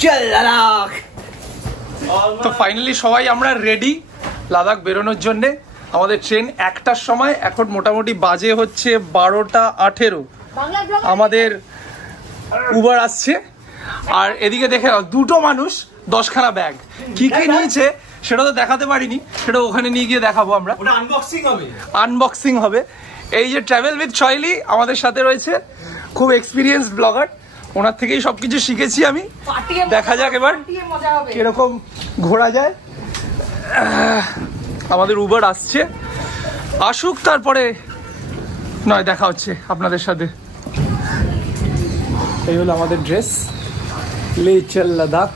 চল লাদাখ। তো ফাইনালি সবাই আমরা রেডি লাদাখ বেরোনোর জন্যে। আমাদের ট্রেন 1টার সময়, এখন মোটামুটি বাজে হচ্ছে 12:18। আমাদের উবার আসছে, আর এদিকে দেখে দুটো মানুষ 10খানা ব্যাগ। কি কি নিয়েছে সেটা তো দেখাতে পারিনি, সেটা ওখানে নিয়ে গিয়ে দেখাবো আমরা। আনবক্সিং হবে। এই যে ট্রাভেল উইথ শৈলী আমাদের সাথে রয়েছে, খুব এক্সপিরিয়েন্সড ব্লগার, ওনার থেকেই সবকিছু শিখেছি আমি। দেখা যাক এবার কিরকম ঘোরা যায়। আমাদের উবার আসছে, আসুক তারপরে নয় দেখা হচ্ছে আপনাদের সাথে। এই হলো আমাদের ড্রেস, লে চল লাদাখ।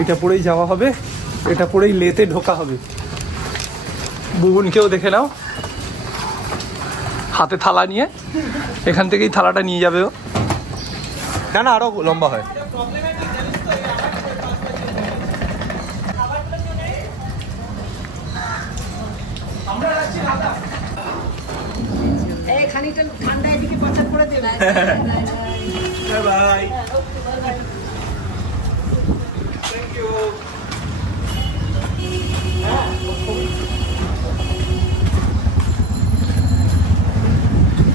এটা পরেই যাওয়া হবে, এটা পরেই লেতে ঢোকা হবে। বুবুনকেও দেখে নাও, হাতে থালা নিয়ে, এখান থেকেই থালাটা নিয়ে যাবে ও। না না, আরো লম্বা হয়। খানিকটা ঠান্ডা এদিকে প্রচার করে দেবে। বাই।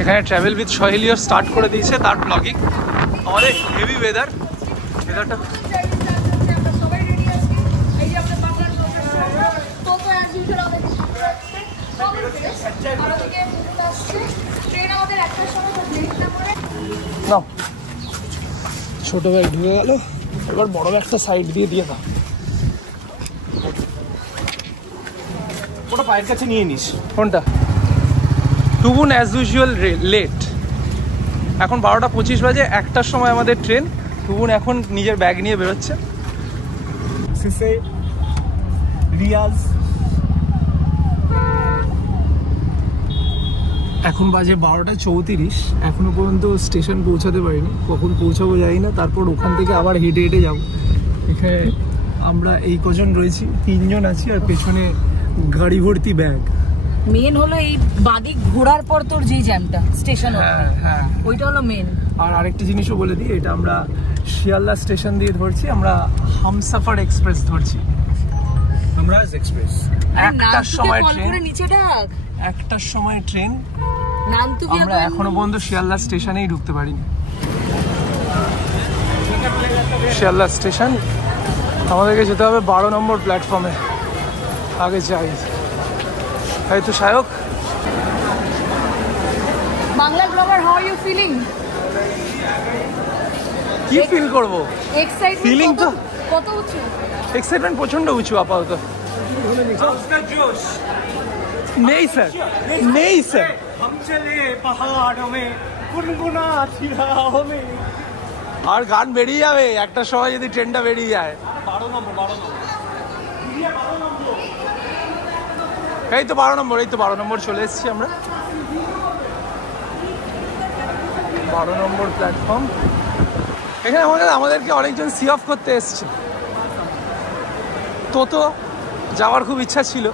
এখানে ট্রাভেল উইথ সহেলিও স্টার্ট করে দিয়েছে তার ব্লগিং। আমাদের হেভি ওয়েদারটা সবাই রেডি আছি। এই যে আমাদের বাংলার তো অ্যাজ ইউজুয়াল আমাদের ট্রেন আমাদের 1টার সময় না, ছোট ব্যাগ ঢুকে গেল, এবার বড় ব্যাগটা সাইড দিয়ে দিয়ে দাও। ওটা পায়ের কাছে নিয়ে নিস। কোনটা? টুবুন অ্যাজ ইউজুয়াল লেট। এখন 12:25 বাজে, 1টার সময় আমাদের ট্রেন। টুবুন এখন নিজের ব্যাগ নিয়ে বেরোচ্ছে। রিয়াজ এখন বাজে 12:34, এখনো পর্যন্ত স্টেশন পৌঁছাতে পারিনি। কখন পৌঁছাবো যাই না। তারপর ওখান থেকে আবার হেঁটে হেঁটে যাবো। এখানে আমরা এই কজন রয়েছি, 3 জন আছি, আর পেছনে গাড়ি ভর্তি ব্যাগ। মেন হলো এই বাদি ঘোরার পর তোর যে জ্যামটা স্টেশন, হ্যাঁ, ওইটা হলো মেন। আর আরেকটা জিনিসও বলে দিই, এটা আমরা শিয়ালদা স্টেশন দিয়ে ধরছি, আমরা হামসাফার এক্সপ্রেস ধরছি। আমরা এক্সপ্রেস 1টার সময় ট্রেন, নিচে ডাক 1টার সময় ট্রেন। নামতুবি আমরা এখনো পর্যন্ত শিয়ালদা স্টেশনেই ঢুকতে পারিনি। শিয়ালদা স্টেশন, আমাদেরকে যেতে হবে 12 নম্বর প্ল্যাটফর্মে। আগে যাই। এই তো Sayak. Bangla blogger, how are you feeling? কি ফিল করবো? এক্সাইটমেন্ট ফিলিং তো কত উঁচু? এক্সাইটমেন্ট প্রচন্ড উঁচু আপাতত। নেই স্যার, নেই স্যার। हम चले पहाड़ों में गुनगुनाती राहों में। আর গান বেরিয়ে যাবে 1টার সময় যদি ট্রেনটা বেরিয়ে যায়। 12 নম্বর এই তো 12 নম্বর, এই তো 12 নম্বর চলে এসেছি আমরা। 12 নম্বর প্ল্যাটফর্ম। এখানে আমাদেরকে অনেকজন সি অফ করতে এসছে। তো যাওয়ার খুব ইচ্ছা ছিল,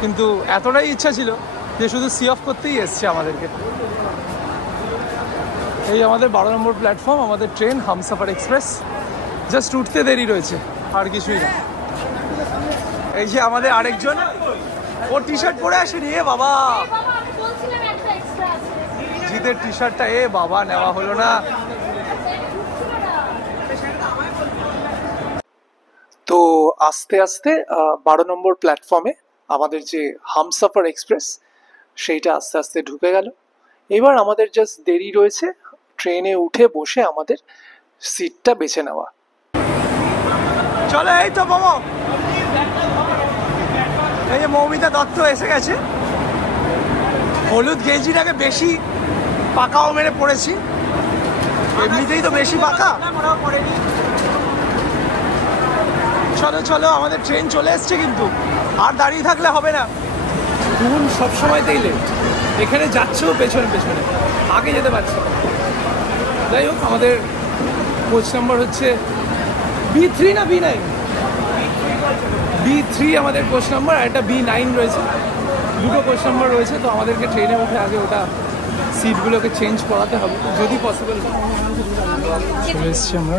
কিন্তু এতটাই ইচ্ছা ছিল যে শুধু সি অফ করতেই এসছে আমাদেরকে। এই আমাদের 12 নম্বর প্ল্যাটফর্ম, আমাদের ট্রেন হামসাফার এক্সপ্রেস। জাস্ট উঠতে দেরি রয়েছে, আর কিছুই না। এই যে আমাদের আরেকজন, ও টি শার্ট পরে আসেনি। এ বাবা, জিতের টি শার্টটা এ বাবা নেওয়া হলো না। তো আস্তে আস্তে 12 নম্বর প্ল্যাটফর্মে আমাদের যে হামসাফার এক্সপ্রেস, সেইটা আস্তে আস্তে ঢুকে গেল। এবার আমাদের জাস্ট দেরি রয়েছে ট্রেনে উঠে বসে আমাদের সিটটা বেছে নেওয়া। চলো, এই তো মামা, এই যে মৌমিতা দত্ত এসে গেছে। হলুদ গেঞ্জিটাকে বেশি পাকাও মেরে পড়েছি, এমনিতেই তো বেশি পাকা। চলো চলো, আমাদের ট্রেন চলে এসছে, কিন্তু আর দাঁড়িয়ে থাকলে হবে না। ট্রেন সবসময়তেই লেট, এখানে যাচ্ছেও পেছনে পেছনে, আগে যেতে পারছি। যাই হোক, আমাদের কোচ নাম্বার হচ্ছে B3 না B9? B3 আমাদের কোচ নাম্বার, আর একটা B9 রয়েছে। দুটো কোচ নাম্বার রয়েছে, তো আমাদেরকে ট্রেনে উঠে আগে ওটা সিটগুলোকে চেঞ্জ করাতে হবে যদি পসিবল। চলে এসছি আমরা,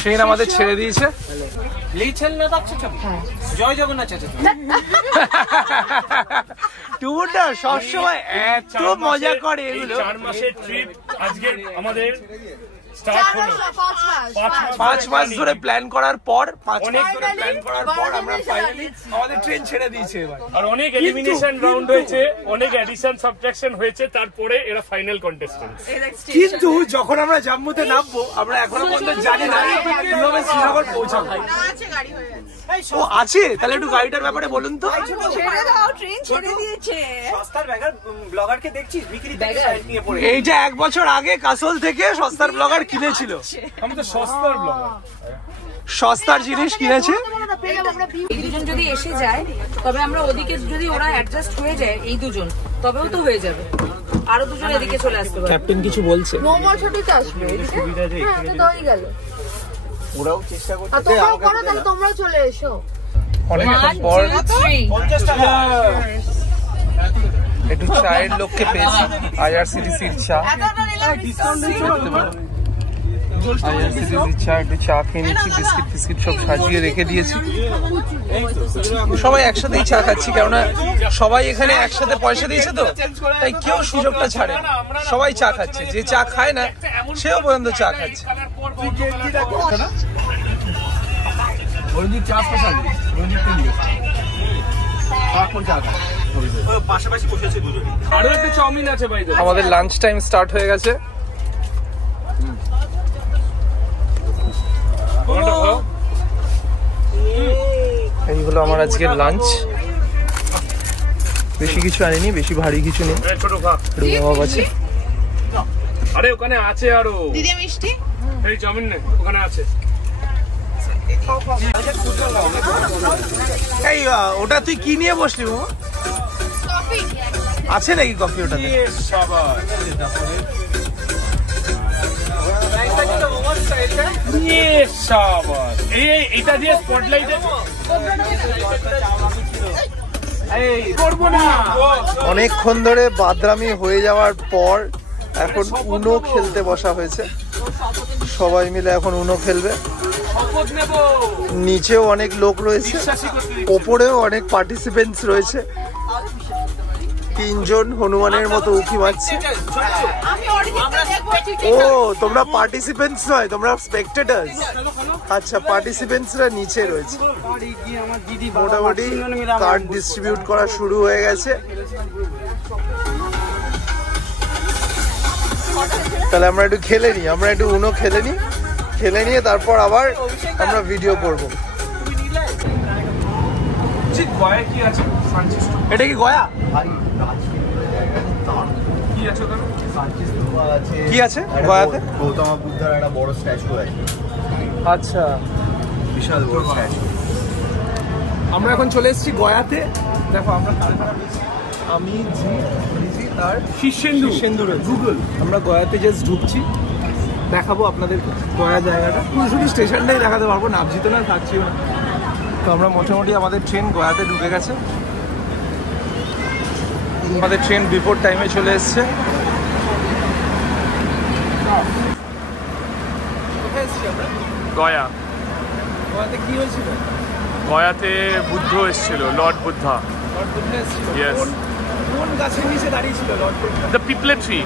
ট্রেন আমাদের ছেড়ে দিয়েছে। জয় জগন্নাথ আছে টুরটা সবসময় এত মজা করে এগুলো। 4 মাসের ট্রিপ আজকে আমাদের স্টার্ট হলো। 5 মাস ধরে প্ল্যান করার পর আমরা ফাইনালি আমাদের ট্রেন ছেড়ে দিয়েছে এবার। আর অনেক এলিমিনেশন রাউন্ড হয়েছে, অনেক অ্যাডিশন সাবট্রাকশন হয়েছে, তারপরে এরা ফাইনাল কন্টেস্টেন্ট। কিন্তু যখন আমরা জম্মুতে নামবো আমরা এখনো পর্যন্ত জানি না কিভাবে শ্রীনগর পৌঁছাবো। ও আছে, তাহলে একটু গাড়িটার ব্যাপারে বলুন তো। সস্তার ব্লগারকে দেখছিস বিক্রি নিয়ে পড়ে। এইটা 1 বছর আগে কাসল থেকে সস্তার ব্লগার কিনেছিল। আমি তো সস্তার ব্লগার, সস্তার জিনিস কিনেছে। এই দুজন যদি এসে যায় তবে আমরা ওদিকে যদি ওরা অ্যাডজাস্ট হয়ে যায় এই দুজন তবেও তো হয়ে যাবে, আরো দুজন এদিকে চলে আসতে পারে। ক্যাপ্টেন কিছু বলছে। নোমর ছুটি তো আসবে এদিকে, হ্যাঁ তো হয়ে গেল। ওরাও চেষ্টা করছে, আর তোমরাও করো, তাহলে তোমরাও চলে এসো। অনেকক্ষণ পর 50 টাকা একটু চায়ের লোককে পেয়েছি। IRCTC-র চা, IRCTC-র চা, একটু চা খেয়ে নিচ্ছি। বিস্কিট ফিস্কিট সব সাজিয়ে রেখে দিয়েছি। সবাই একসাথেই চা খাচ্ছি, কেননা সবাই এখানে একসাথে পয়সা দিয়েছে তো, তাই কেউ সুযোগটা ছাড়ে না। সবাই চা খাচ্ছে, যে চা খায় না সেও পর্যন্ত চা খাচ্ছে। পাশাপাশি বসেছে দুজন। আরো একটা চাউমিন আছে ভাই। আমাদের লাঞ্চ টাইম স্টার্ট হয়ে গেছে। এই হলো আমার আজকের লাঞ্চ। বেশি কিছু আনিনি, বেশি ভারী কিছু নেই। ছোট খা, কাবাব আছে। আরে ওখানে আছে আরো দিদি মিষ্টি এই চাউমিন নেই, ওখানে আছে। এই ওটা তুই কি নিয়ে বসলি মামা? আছে নাকি কফি ওটাতে? এইটা দিয়ে স্পটলাইটে অনেকক্ষণ ধরে বাদরামি হয়ে যাওয়ার পর এখন উনো খেলতে বসা হয়েছে। সবাই মিলে এখন উনো খেলবে। নিচেও অনেক লোক রয়েছে, ওপরেও অনেক পার্টিসিপেন্টস রয়েছে। 3 জন হনুমানের মতো উঁকি মারছে। ও তোমরা পার্টিসিপেন্টস নয়, তোমরা স্পেকটেটার্স। আচ্ছা, পার্টিসিপেন্টসরা নিচে রয়েছে। মোটামুটি কার্ড ডিস্ট্রিবিউট করা শুরু হয়ে গেছে। তাহলে আমরা একটু খেলে নিই, আমরা একটু উনো খেলে নিয়ে তারপর আবার আমরা ভিডিও করব। গয়া কি আছে? এটা কি গয়া? কি আছে ওখানে? কি আছে গয়াতে? গৌতম বুদ্ধার একটা বড় স্ট্যাচু আছে। আচ্ছা, বিশাল বড় স্ট্যাচু। আমরা এখন চলে এসেছি গয়াতে। দেখো আমরা আমি আর শীর্ষেন্দু গুগল আমরা গয়াতে জাস্ট ঢুকছি। দেখাবো আপনাদের গয়া জায়গাটা, শুধু স্টেশনটাই দেখাতে পারবো, নামছি তো না, থাকছিও না। তো আমরা মোটামুটি আমাদের ট্রেন গয়াতে ঢুকে গেছে। আমাদের ট্রেন বিফোর টাইমে চলে এসছে। গয়া। গয়াতে কি হয়েছিল? গয়াতে বুদ্ধ এসেছিল, লর্ড বুদ্ধা। লর্ড বুদ্ধা এসেছিল? Yes. কোন গাছের নিচে দাঁড়িয়েছিল lord Buddha? The peepal tree.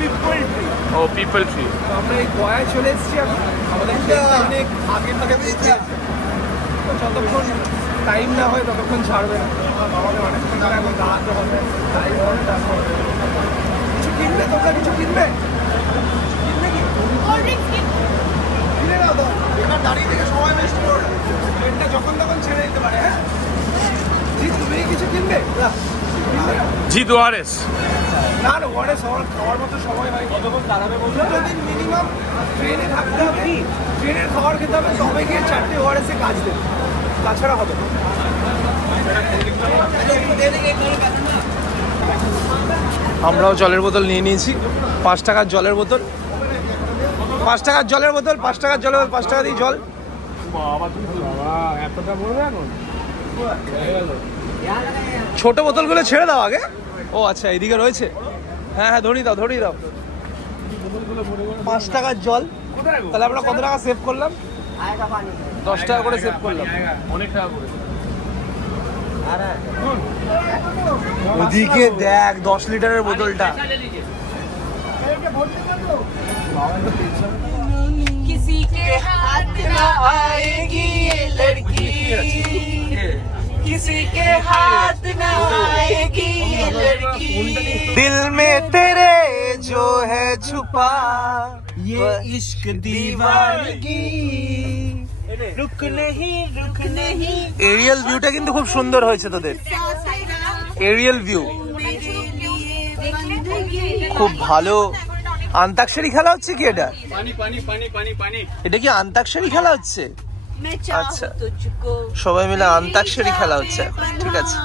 Peepal tree. ও পিপল ট্রি। তো আমরা এই গয়ায় চলে এসেছি। আমাদের অনেক আগে থেকে পৌঁছে আছে, তো যতক্ষণ টাইম না হয় ততক্ষণ ছাড়বে না। আমাদের অনেকক্ষণ ধরে এখন দাঁড়াতে হবে। কিছু কিনবে? তোমরা কিছু কিনবে? কিনে নাও তো, এখানে দাঁড়িয়ে থেকে সময় ওয়েস্ট করো না। ট্রেনটা যখন তখন ছেড়ে দিতে পারে। হ্যাঁ জি, তুমি কিছু কিনবে? জি দুয়ারেস। না না, ওয়ারে খাওয়ার মতো সময় হয়। কতক্ষণ দাঁড়াবে বলছো? দিন মিনিমাম ট্রেনে থাকতে হবে, ট্রেনের খাবার খেতে হবে, তবে গিয়ে 4টে ওয়ারেসে কাজ দেবে, তাছাড়া হবে না। আমরাও জলের বোতল নিয়ে নিয়েছি। 5 টাকার জলের বোতল, 5 টাকার জলের বোতল, 5 টাকার জলের বোতল, 5 টাকা দিয়ে জল এতটা বলবে এখন ছোট বোতলগুলো ছেড়ে দাও আগে। ও আচ্ছা এইদিকে রয়েছে। হ্যাঁ হ্যাঁ ধরিয়ে দাও 5 টাকার জল। তাহলে আমরা কত টাকা সেভ করলাম? 10 টাকা করে সেভ করলাম। অনেক টাকা করে। ওদিকে দেখ 10 লিটারের বোতলটা। किसी के हाथ ना आएगी ये लड़की, किसी के हाथ ना आएगी ये लड़की, दिल में तेरे जो है छुपा ये इश्क दीवानगी, रुक नहीं এরিয়াল ভিউটা কিন্তু খুব সুন্দর হয়েছে তোদের। এরিয়াল ভিউ খুব ভালো। আন্তাক্ষরী খেলা হচ্ছে কি এটা? এটা কি আন্তাক্ষরী খেলা হচ্ছে? আচ্ছা সবাই মিলে আন্তাক্ষরী খেলা হচ্ছে। ঠিক আছে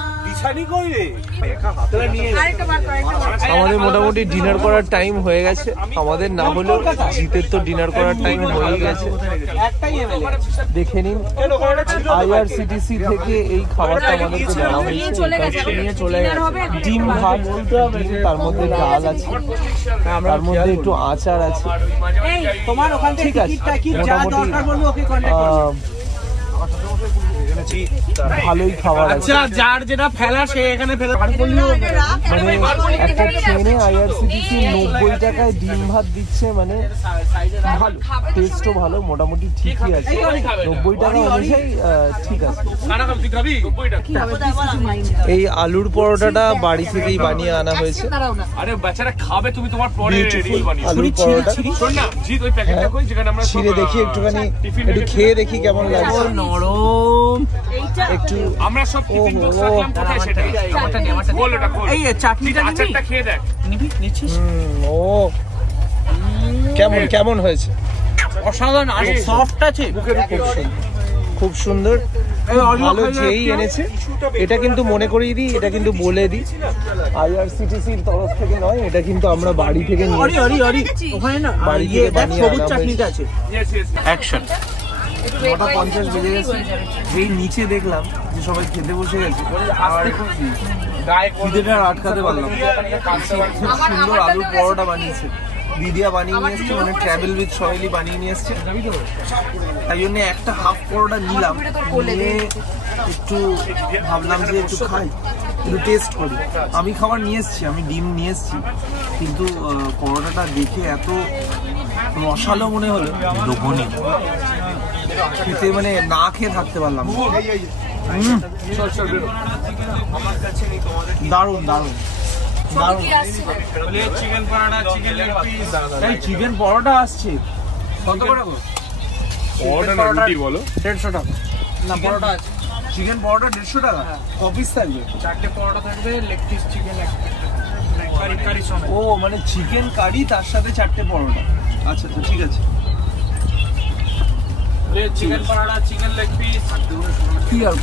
আমাদের মোটামুটি ডিনার করার টাইম হয়ে গেছে। আমাদের না হলেও জিতের তো ডিনার করার টাইম হয়ে গেছে। দেখে নিন IRCTC থেকে এই খাবারটা আমাদেরকে দেওয়া হয়েছে। নিয়ে চলে গেছে ডিম ভাত, তার মধ্যে ডাল আছে, তার মধ্যে একটু আচার আছে। ঠিক আছে মোটামুটি ভালোই খাবার আছে। যার যেটা ফেলা সে এখানে ফেলে মানে একটা ট্রেনে IRCTC 90 টাকায় ডিম ভাত দিচ্ছে, মানে ভালো, টেস্টও ভালো, মোটামুটি ঠিকই আছে। 90 টাকা অনুযায়ী ঠিক আছে। এই আলুর পরোটাটা বাড়ি থেকেই বানিয়ে আনা হয়েছে। আরে বাচ্চারা খাবে, তুমি তোমার পরে রিল বানিও। আলুর পরোটা শোন না জিত, ওই প্যাকেটটা কই যেখানে আমরা ছিঁড়ে দেখি একটুখানি, একটু খেয়ে দেখি কেমন লাগছে। নরম একটু আমরা সব টিফিন বক্স রাখলাম কোথায় সেটা বল, ওটা বল। এই চাটনিটা আচারটা খেয়ে দেখ। নিচ্ছিস? ও কেমন হয়েছে? অসাধারণ, আর সফট আছে, খুব সুন্দর। ভালো যেই এনেছে। এটা কিন্তু মনে করিয়ে দিই, এটা কিন্তু বলে দিই IRCTCর তরফ থেকে নয়, এটা কিন্তু আমরা বাড়ি থেকে নিয়ে ওখানে না বাড়ি থেকে বানিয়ে সবুজ আনা চাটনিটা হয়েছে। আছে। অ্যাকশন। 9:50 বেজে গেছে। যেই নিচে দেখলাম যে সবাই খেতে বসে গেছে, আর খিদেটা আর আটকাতে পারলাম। খুব সুন্দর আলুর পরোটা বানিয়েছে, দিদিয়া বানিয়ে নিয়ে এসছে, মানে ট্রাভেল উইথ সহেলি বানিয়ে নিয়ে এসছে। তাই জন্য একটা হাফ পরোটা নিলাম, নিয়ে একটু ভাবলাম যে একটু খাই, একটু টেস্ট করি। আমি খাবার নিয়ে এসছি, আমি ডিম নিয়ে এসছি, কিন্তু পরোটাটা দেখে এত রসালো মনে হলো, লোভনীয় খেতে, মানে না খেয়ে থাকতে পারলাম। দারুণ দারুণ দারুণ। চিকেন পরোটা, চিকেন লেগ পিস, চিকেন পরোটা আসছে কত করে? পরোটা রুটি বলো 150 টাকা। না পরোটা আছে, চিকেন পরোটা 150 টাকা। ক পিস থাকবে? 4টে পরোটা থাকবে, লেগ পিস চিকেন কারি সমেত। ও মানে চিকেন কারি তার সাথে 4টে পরোটা। আচ্ছা তো ঠিক আছে। চিকেন পরোটা, চিকেন লেগ পিস। কি আর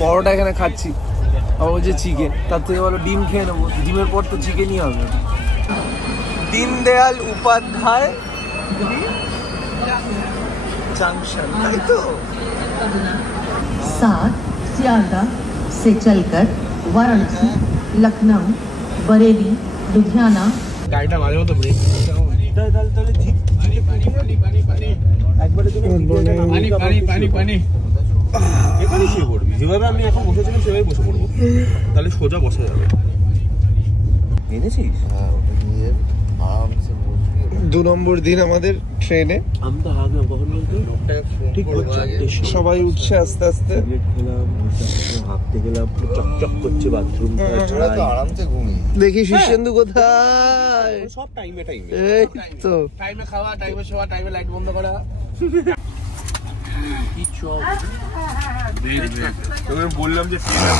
পরোটা এখানে খাচ্ছি, আবার বলছে চিকেন, তার থেকে বলো ডিম খেয়ে নেবো। ডিমের পর তো চিকেনই হবে। দীনদয়াল উপাধ্যায় जंक्शन, ताई तो 7 सियालदा से चलकर वाराणसी, लखनऊ, बरेली, लुधियाना। গাড়িটা মাঝে মতো ব্রেক এখানে শুয়ে পড়বি, যেভাবে আমি এখন বসেছিলাম সেভাবে বসে পড়বো, তাহলে সোজা বসা যাবে। এনেছিস? হ্যাঁ, ওটা নিয়ে আরামসে বসবি। 2 নম্বর দিন আমাদের ট্রেনে। আমি তো হাগলাম কখন বলতো, ঠিক সবাই উঠছে আস্তে আস্তে। খেলাম, ভাবতে গেলাম, চকচক করছে বাথরুম। আরামসে ঘুমিয়ে দেখি শীর্ষেন্দু কোথায়? সব টাইমে টাইমে। এই তো টাইমে খাওয়া, টাইমে শোয়া, টাইমে লাইট বন্ধ করা। তোকে বললাম যে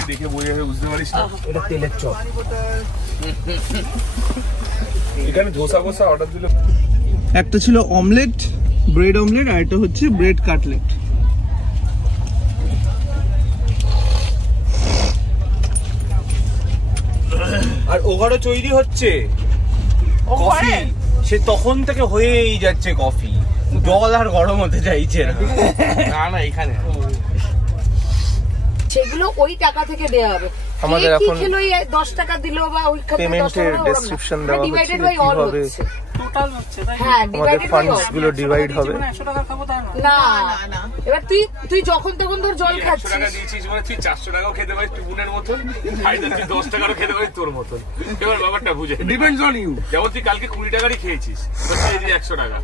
দেখে বই বুঝতে পারিস না, এটা তেলের চপ। এখানে ধোসা গোসা অর্ডার দিল। একটা ছিল অমলেট, ব্রেড অমলেট, আর এটা হচ্ছে ব্রেড কাটলেট। আর ওখানে তৈরি হচ্ছে কফি, সে তখন থেকে হয়েই যাচ্ছে কফি। জল আর গরম হতে চাইছে না না এখানে সেগুলো ওই টাকা থেকে দেয়া হবে। আমাদের এখন 10 টাকা দিলো বা ওইখানে পেমেন্টের ডেসক্রিপশন দেওয়া হচ্ছে কিভাবে টোটাল হচ্ছে তাই হ্যাঁ আমাদের ফান্ডস গুলো ডিভাইড হবে। 100 টাকা খাবো তাই না না এবার তুই যখন তখন তোর জল খাচ্ছিস 100 টাকা দিয়েছিস মানে তুই 400 টাকাও খেতে পারিস টুকুনের মতন, ফায়দা তুই 10 টাকারও খেতে পারিস তোর মতন। এবার ব্যাপারটা বুঝে, ডিপেন্ডস অন ইউ। যেমন তুই কালকে 20 টাকারই খেয়েছিস, বাস দিয়ে দিয়ে 100 টাকা।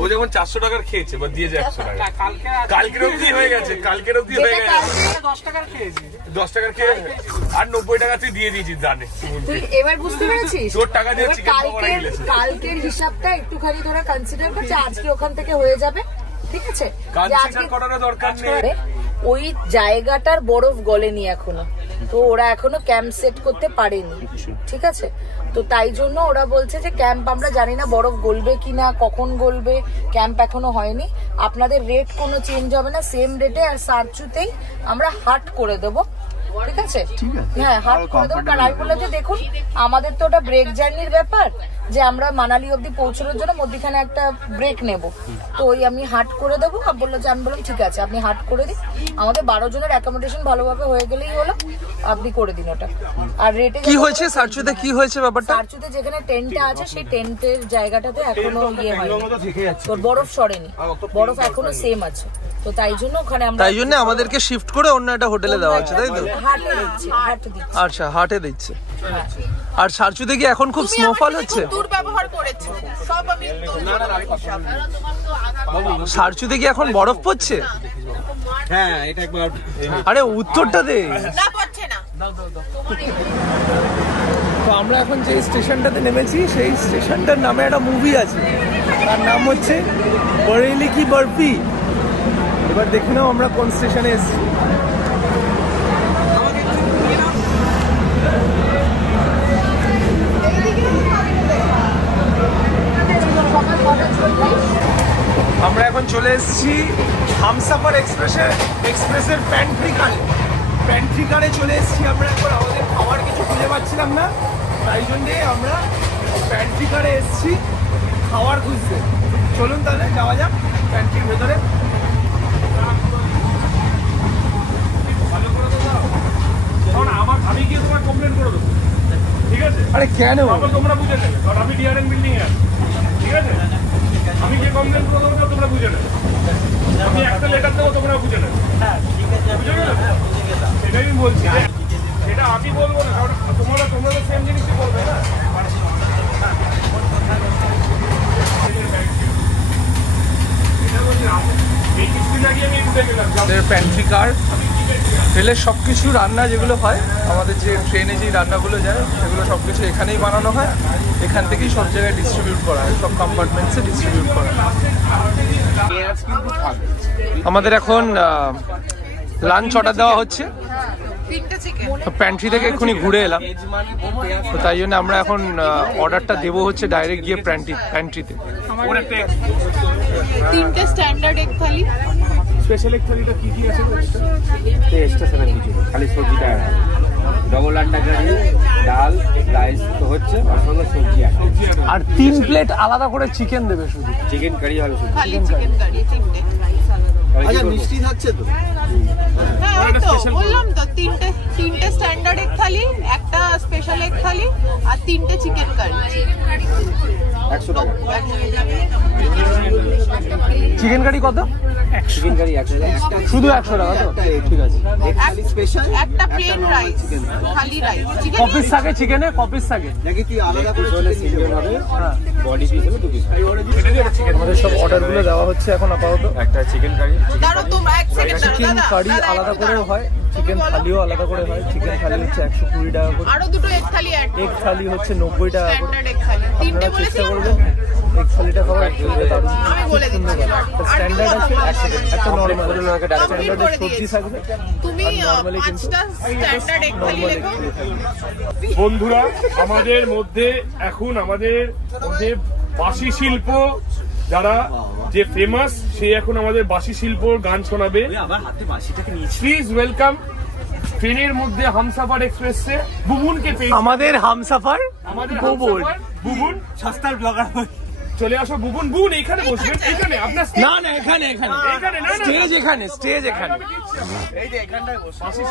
ও যেমন 400 টাকার খেয়েছে, বাস দিয়ে যায় 100 টাকা। কালকের অবধি হয়ে গেছে, কালকের অবধি হয়ে গেছে। 10 টাকার খেয়েছি, 10 টাকার খেয়ে আর 90 টাকা তুই দিয়ে দিয়েছিস জানে। তুই এবার বুঝতে পেরেছিস তোর টাকা দিয়ে চিকেন পকোড়া খেয়েছিস। কালকের হিসাবটা একটুখানি তোরা কনসিডার করছে, আজকে ওখান থেকে হয়ে যাবে, ঠিক আছে? কনসিডার করার দরকার নেই। ওই জায়গাটার বরফ গলেনি এখনো, তো ওরা এখনো ক্যাম্প সেট করতে পারেনি, ঠিক আছে? তো তাই জন্য ওরা বলছে যে ক্যাম্প আমরা জানি না বরফ গলবে কিনা, কখন গলবে, ক্যাম্প এখনো হয়নি। আপনাদের রেট কোনো চেঞ্জ হবে না, সেম রেটে, আর সারচুতেই আমরা হাট করে দেবো, ঠিক আছে? হ্যাঁ হাট করে দেবো। কারণ আমি বললাম যে দেখুন আমাদের তো ওটা ব্রেক জার্নির ব্যাপার, যে আমরা মানালি অব্দি পৌঁছানোর জন্য মধ্যখানে একটা ব্রেক নেব, তো ওই আমি হাট করে দেবো। আর বললো যে আমি বললাম ঠিক আছে আপনি হাট করে দিন, আমাদের 12 জনের অ্যাকোমোডেশন ভালোভাবে হয়ে গেলেই হলো, আপনি করে দিন ওটা। আর রেটে কি হয়েছে সারচুতে, কি হয়েছে ব্যাপারটা? সারচুতে যেখানে টেন্টটা আছে সেই টেন্টের জায়গাটাতে এখনো ইয়ে হয়নি, তোর বরফ সরেনি, বরফ এখনো সেম আছে, তো তাই জন্য ওখানে আমরা তাই জন্য আমাদেরকে শিফট করে অন্য একটা হোটেলে দেওয়া হচ্ছে, তাই তো? হাটে দিচ্ছি, হাটে দিচ্ছি। আচ্ছা হাটে দিচ্ছে। আর সারচুতে কি এখন খুব স্নোফল হচ্ছে? ব্যবহার করেছো সব আমি সারচুতে কি এখন বরফ পড়ছে? হ্যাঁ এটা একবার আরে উত্তরটা দে। না পাচ্ছে না। তো আমরা এখন যে স্টেশনটাতে নেমেছি সেই স্টেশনটার নামে একটা মুভি আছে, তার নাম হচ্ছে বরেলি কি বরফি। এবার দেখে নাও আমরা কোন স্টেশনে এসেছি। আমরা এখন চলে এসেছি হামসাফার এক্সপ্রেসের প্যান্ট্রি কারে চলে এসেছি আমরা। এখন আমাদের খাবার কিছু খুঁজে পাচ্ছিলাম না, তাই জন্যে আমরা প্যান্ট্রি কারে এসেছি খাবার খুঁজতে। চলুন তাহলে যাওয়া যাক প্যান্ট্রির ভেতরে। আমি গিয়ে তোমার কমপ্লেন করে দেবো, ঠিক আছে? আরে কেন? তোমরা বুঝে নেবে, কারণ আমি ডিআরএম বিল্ডিং এ, ঠিক আছে? আমি গিয়ে কমপ্লেন করে দেবো, তোমরা বুঝে নেবে। আমি একটা লেটার দেবো, তোমরা বুঝে নেবে। বুঝে গেলে সেটাই আমি বলছি, সেটা আমি বলবো না, কারণ তোমরা তো সেম জিনিসই বলবে না। প্যান্ট্রি কার রেলের সবকিছু রান্না যেগুলো হয়, আমাদের যে ট্রেনে যে রান্নাগুলো যায় সেগুলো সবকিছু এখানেই বানানো হয়, এখান থেকেই সব জায়গায় ডিস্ট্রিবিউট করা হয়, সব কম্পার্টমেন্টসে ডিস্ট্রিবিউট করা হয়। আমাদের এখন লাঞ্চ অর্ডার দেওয়া হচ্ছে, তো প্যান্ট্রি থেকে এক্ষুনি ঘুরে এলাম, তো তাই জন্য আমরা এখন অর্ডারটা দেবো হচ্ছে ডাইরেক্ট গিয়ে প্যান্ট্রিতে। 3টে স্ট্যান্ডার্ড এগ থালি। স্পেশাল এগ থালিটা কি কি আছে? এক্সট্রা সেভেন কিছু খালি সবজিটা ডবল আন্ডা কারি, ডাল, রাইস তো হচ্ছে, আর সঙ্গে সবজি আছে। আর 3 প্লেট আলাদা করে চিকেন দেবে, শুধু চিকেন কারি হবে শুধু। খালি চিকেন কারি 3টে। আচ্ছা মিষ্টি থাকছে তো? হ্যাঁ ওই তো বললাম তো, 3টে স্ট্যান্ডার্ড এগ থালি, একটা স্পেশাল এগ থালি, আর 3টে চিকেন কারি। 100 টাকা। চিকেন কারি কত? চিকেন কারি 100 টাকা। শুধু 100 টাকা তো? ঠিক আছে। একটা প্লেন রাইস, খালি রাইস। কপিস থাকে চিকেনে, কপিস থাকে নাকি তুই আলাদা করে হলে সিঙ্গেল হবে, বডি পিস হলে 2 পিস। আমাদের সব অর্ডারগুলো দেওয়া হচ্ছে এখন আপাতত। একটা চিকেন কারি, দাঁড়াও তোমরা এক সেকেন্ড দাঁড়াও চিকেন দাদা। কারি আলাদা করেও হয়, চিকেন থালিও আলাদা করে হয়। চিকেন থালি হচ্ছে 120 টাকা করে, আরো দুটো এগ থালি অ্যাড এগ থালি হচ্ছে 90 টাকা করে। স্ট্যান্ডার্ড এগ থালি 3টে আপনারা চেষ্টা বলেছিলাম করবেন এগ থালিটা খাওয়ার। আমি বলে দিচ্ছি। স্ট্যান্ডার্ড আছে একটা নর্মাল, কমপ্লিট স্ট্যান্ডার্ডে করে সবজি দিয়েছি। থাকবে। তুমি 5টা স্ট্যান্ডার্ড এগ থালি লেখো। বন্ধুরা, আমাদের মধ্যে এখন আমাদের বাঁশি শিল্প যারা যে ফেমাস, সে এখন আমাদের বাঁশি শিল্প গান শোনাবে। প্লিজ ওয়েলকাম ট্রেনের মধ্যে হামসাফার এক্সপ্রেসে বুবুনকে পেয়েছি। আমাদের হামসাফার আমাদের বুবুন, বুবুন সস্তার ব্লগার চলে আসো বুবুন। বুবুন এইখানে বসবেন, এইখানে আপনার না না এখানে এখানে স্টেজ এখানে, স্টেজ এখানে। এই যে এখানটায় বসে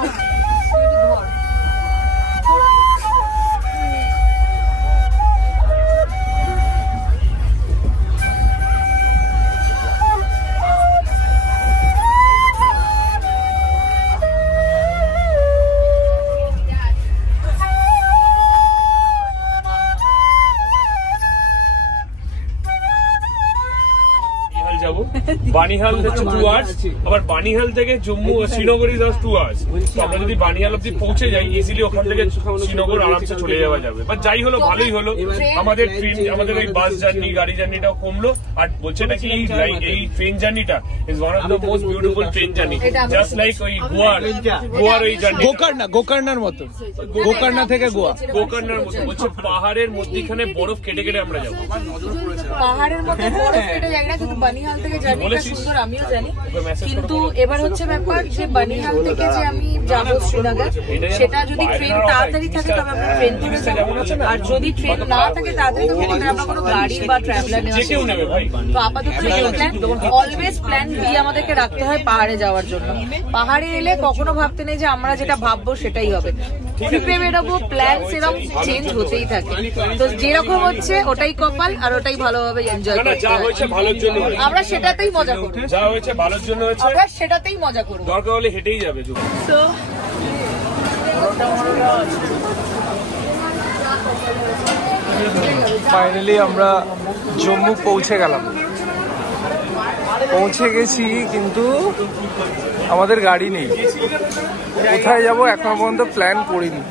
যাবো। বানিহাল হচ্ছে 2 আওয়ার্স, আবার বানিহাল থেকে জম্মু শ্রীনগর ইজ 2 আওয়ার্স। তো আমরা যদি বানিহাল অব্দি পৌঁছে যাই ইজিলি ওখান থেকে শ্রীনগর আরামসে চলে যাওয়া যাবে। বাট যাই হলো ভালোই হলো, আমাদের ট্রেন আমাদের ওই বাস জার্নি গাড়ি জার্নিটাও কমলো। আর বলছে নাকি এই ট্রেন জার্নিটা is one of the most beautiful train journey, just like ওই গোয়ার ওই জার্নি। গোকর্ণার মতো, গোকর্ণা থেকে গোয়া, গোকর্ণার মতো। বলছে পাহাড়ের মধ্যখানে বরফ কেটে কেটে আমরা যাবো। পাহাড়ের মধ্যে বরফ কেটে যায় না, কিন্তু বানিহাল থেকে জার্নিটা সুন্দর আমিও জানি। কিন্তু এবার হচ্ছে ব্যাপার যে বানিহাল থেকে যে আমি যাবো শ্রীনগর, সেটা যদি ট্রেন তাড়াতাড়ি থাকে তবে আমরা ট্রেন ধরে যাবো, আর যদি ট্রেন না থাকে তাড়াতাড়ি তবে আমরা কোনো গাড়ি বা ট্রাভেলার নেওয়া। তো আপাতত অলওয়েজ প্ল্যান বি আমাদেরকে রাখতে হয় পাহাড়ে যাওয়ার জন্য। পাহাড়ে এলে কখনো ভাবতে নেই যে আমরা যেটা ভাববো সেটাই হবে। ট্রিপে বেরোবো, প্ল্যান সেরকম চেঞ্জ হতেই থাকে। তো যেরকম হচ্ছে ওটাই কপাল, আর ওটাই ভালোভাবে এনজয় করতে হবে। আমরা সেটাতেই মজা করব, যা হয়েছে ভালোর জন্য হয়েছে, আমরা সেটাতেই মজা করব। দরকার হলে হেঁটেই যাবে। তো ফাইনালি আমরা জম্মু পৌঁছে গেলাম। পৌঁছে গেছি কিন্তু আমাদের গাড়ি নেই। কোথায় যাব এখনো পর্যন্ত প্ল্যান করিনি।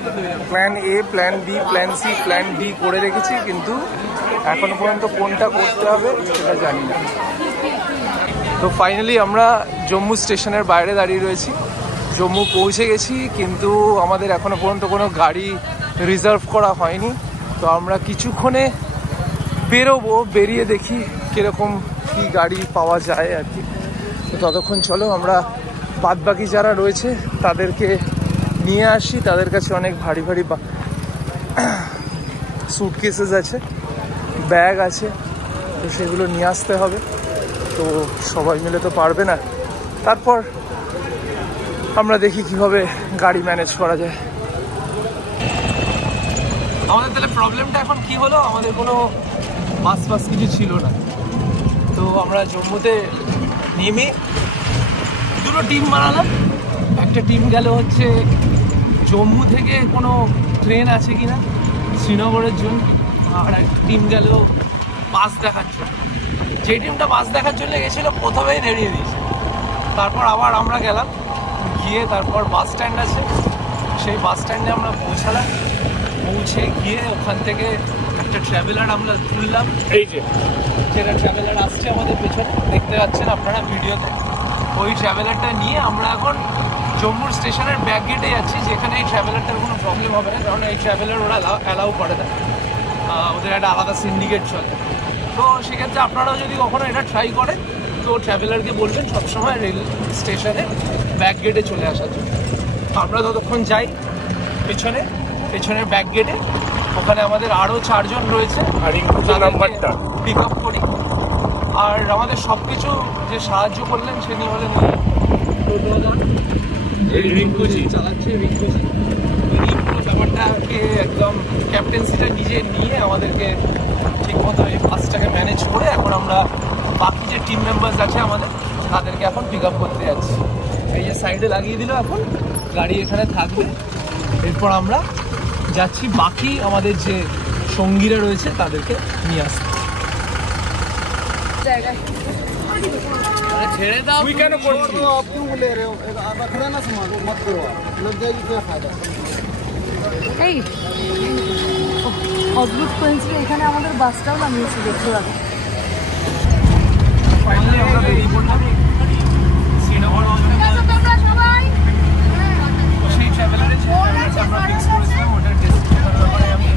Plan A, plan B, plan C, plan D করে রেখেছি, কিন্তু এখনো পর্যন্ত কোনটা করতে হবে সেটা জানি না। তো ফাইনালি আমরা জম্মু স্টেশনের বাইরে দাঁড়িয়ে রয়েছি। জম্মু পৌঁছে গেছি, কিন্তু আমাদের এখনো পর্যন্ত কোনো গাড়ি রিজার্ভ করা হয়নি। তো আমরা কিছুক্ষণে বেরোবো, বেরিয়ে দেখি কিরকম কি গাড়ি পাওয়া যায় আর কি। তো ততক্ষণ চলো আমরা বাদবাকি যারা রয়েছে তাদেরকে নিয়ে আসি। তাদের কাছে অনেক ভারী ভারী সুটকেসেস আছে, ব্যাগ আছে, তো সেগুলো নিয়ে আসতে হবে। তো সবাই মিলে তো পারবে না। তারপর আমরা দেখি কিভাবে গাড়ি ম্যানেজ করা যায়। আমাদের তাহলে প্রবলেমটা এখন কি হলো, আমাদের কোনো বাস বাস কিছু ছিল না। তো আমরা জম্মুতে নেমে দুটো টিম বানালাম। একটা টিম গেল হচ্ছে জম্মু থেকে কোনো ট্রেন আছে কিনা শ্রীনগরের জন্য, আর একটা টিম গেল বাস দেখার জন্য। যে টিমটা বাস দেখার জন্য গেছিলো প্রথমেই দাঁড়িয়ে দিয়েছে। তারপর আবার আমরা গেলাম, গিয়ে তারপর বাস স্ট্যান্ড আছে, সেই বাস স্ট্যান্ডে আমরা পৌঁছালাম। পৌঁছে গিয়ে ওখান থেকে একটা ট্রাভেলার আমরা তুললাম। এই যেটা ট্রাভেলার আসছে আমাদের পেছনে দেখতে পাচ্ছেন আপনারা ভিডিওতে, ওই ট্রাভেলারটা নিয়ে আমরা এখন জম্মুর স্টেশনের ব্যাক গেটে যাচ্ছি, যেখানে এই ট্রাভেলারটার কোনো প্রবলেম হবে না, কারণ এই ট্রাভেলার ওরা অ্যালাউ করে না, ওদের একটা আলাদা সিন্ডিকেট চলে। তো সেক্ষেত্রে আপনারাও যদি কখনো এটা ট্রাই করেন তো ট্রাভেলারকে বলবেন সবসময় রেল স্টেশনে ব্যাক গেটে চলে আসার জন্য। আমরা ততক্ষণ যাই পেছনের ব্যাক গেটে, ওখানে আমাদের আরও 4 জন রয়েছে, নাম্বারটা পিক আপ করি। আর আমাদের সব কিছু যে সাহায্য করলেন তিনি হলেন রিঙ্কুজি, চালাচ্ছে রিঙ্কুজি। ব্যাপারটাকে একদম ক্যাপ্টেন্সিটা নিজে নিয়ে আমাদেরকে ঠিকমতো এই বাসটাকে ম্যানেজ করে এখন আমরা বাকি যে টিম মেম্বার্স আছে আমাদের তাদেরকে এখন পিক আপ করতে যাচ্ছি। এই যে সাইডে লাগিয়ে দিল, এখন গাড়ি এখানে থাকবে। এরপর আমরা যাচ্ছি বাকি আমাদের যে সঙ্গীরা রয়েছে তাদেরকে নিয়ে আসতে। ছেড়ে দাও, তুই কেন করছিস? এই অদ্ভুত কোইন্সিডেন্স, এখানে আমাদের বাসটাও নামিয়েছে দেখতে পাবে। ফাইনালি আমরা বেরিয়ে পড়লাম শ্রীনগর। সেই ট্রাভেলারে আমরা ফিক্স করেছিলাম ওটার ডেস্টিনেশনের ব্যাপারে আমি